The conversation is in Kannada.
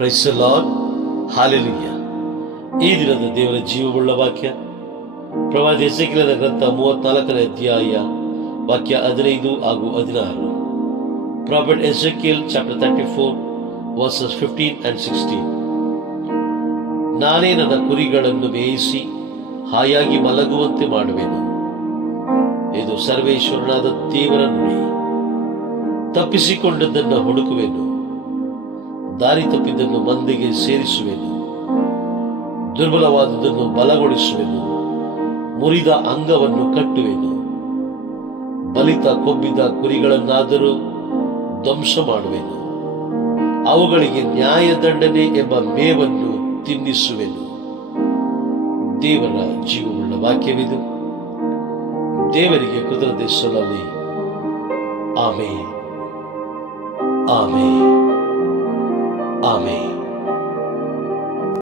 Price the lord, hallelujah. ಈ ದಿನದ ದೇವರ ಜೀವವುಳ್ಳ ವಾಕ್ಯ ಪ್ರವಾದಿ ಎಸೆಕಿಯೇಲನ ಗ್ರಂಥ 34ನೇ ಅಧ್ಯಾಯ ವಾಕ್ಯ 15 ಹಾಗೂ 16. Prophet Ezekiel chapter 34 verses 15 and 16. ನಾನೇ ನನ್ನ ಕುರಿಗಳನ್ನು ಮೇಯಿಸಿ ಹಾಯಾಗಿ ಮಲಗುವಂತೆ ಮಾಡುವೆನು. ಇದು ಸರ್ವೇಶ್ವರನಾದ ದೇವರ ನುಡಿ. ತಪ್ಪಿಸಿಕೊಂಡದ್ದನ್ನು ಹುಡುಕುವೆನು, ದಾರಿ ತಪ್ಪಿದ್ದನ್ನು ಮಂದೆಗೆ ಸೇರಿಸುವೆನು, ದುರ್ಬಲವಾದುದನ್ನು ಬಲಗೊಳಿಸುವೆನು, ಮುರಿದ ಅಂಗವನ್ನು ಕಟ್ಟುವೆನು, ಬಲಿತ ಕೊಬ್ಬಿದ ಕುರಿಗಳನ್ನಾದರೂ ಧ್ವಂಸ ಮಾಡುವೆನು, ಅವುಗಳಿಗೆ ನ್ಯಾಯದಂಡನೆ ಎಂಬ ಮೇವನ್ನು ತಿನ್ನಿಸುವೆನು. ದೇವರ ಜೀವವುಳ್ಳ ವಾಕ್ಯವಿದು. ದೇವರಿಗೆ ಕೃತಜ್ಞತೆ ಸಲ್ಲಲಿ. Amen, amen, amen.